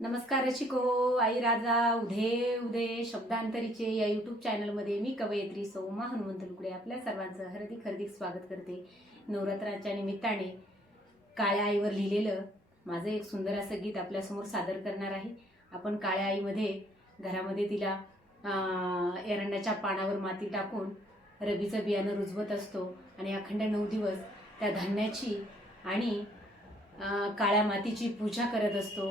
नमस्कार शिको आई राजा उदे उदे शब्दांतरीचे या यूट्यूब चॅनलमध्ये मी कवयित्री सौमा हनुमंत लुकडे आपल्या सर्वांचं हार्दिक हार्दिक स्वागत करते. नवरात्राच्या निमित्ताने काळ्या आईवर लिहिलेलं माझं एक सुंदर असं गीत आपल्यासमोर सादर करणार आहे. आपण काळ्या आईमध्ये घरामध्ये तिला एरंडाच्या पानावर माती टाकून रबीचं बियाणं रुजवत असतो आणि अखंड नऊ दिवस त्या धान्याची आणि काळ्या मातीची पूजा करत असतो.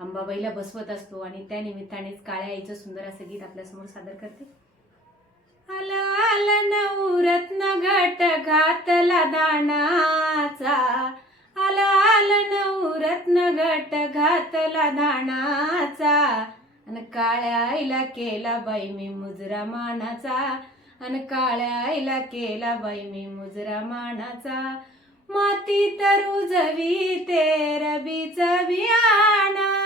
अंबाबाईला बसवत असतो आणि त्या निमित्तानेच काळ्या आईचं सुंदर असं गीत आपल्यासमोर सादर करते. आला आल नवरत्न घट घातला दाणाचा आला आल नवरत्न घट घातला दानाचा. आणि काळ्या आईला केला बाई मी मुजरा मानाचा. आणि काळ्या आईला केला बाई मी मुजरा मानाचा. माती तर उजवी ते रबीचा बियाणा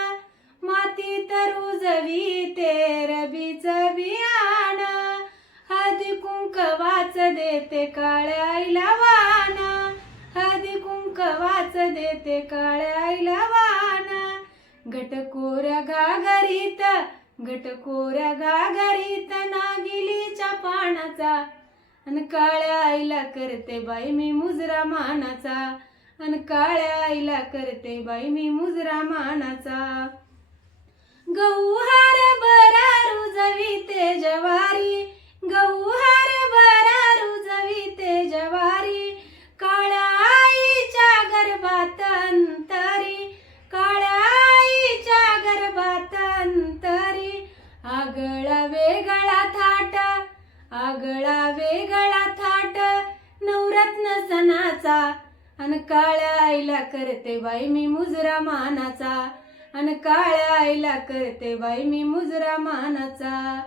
देते काळ्या आईला वाना हळदी कुंक वाच देते काळ्या आईला वाना घटकोऱ्या घागरीत घटकोऱ्या घागरीत नागिलीच्या पानाचा. अन काळ्या आईला करते बाई मी मुजरा मानाचा. अन काळ्या आईला करते बाई मी मुजरा मानाचा. गहू हार बरा रुजवी ते जवा गहू हार बरा रुजवी ते जवारी काळ्या आईच्या गर्भात अंतरी काळ्या आईच्या गर्भात अंतरी आगळा वेगळा थाट आगळा वेगळा थाट नवरत्न सणाचा. अन काळ्या आईला करते बाई मी मुजरा मानाचा. अन काळ्या आईला करते बाई मी मुजरा मानाचा.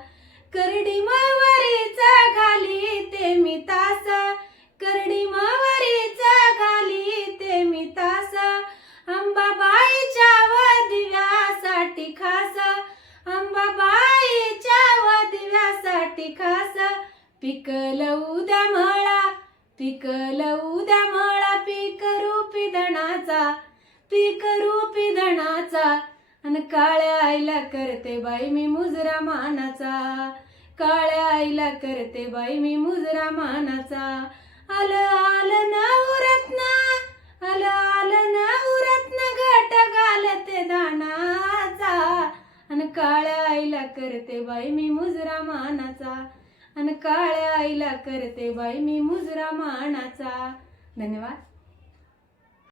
करडी मावरीचा घाली ते मी तास करडी मा पिकल उद्या मळा पिकल उद्या मळा पीक रूपी धणाचा पीक रूपी धणाचा आणि काळ्या आईला करते बाई मी मुजरा मानाचा काळ्या आईला करते बाई मी मुजरा मानाचा. आल आल नवरत्न आल आल नवरत्न घट घालते दानाचा. आणि काळ्या आईला करते बाई मी मुजरा मानाचा. आणि काळ्या आईला करते बाई मी मुजरा मानाचा. धन्यवाद.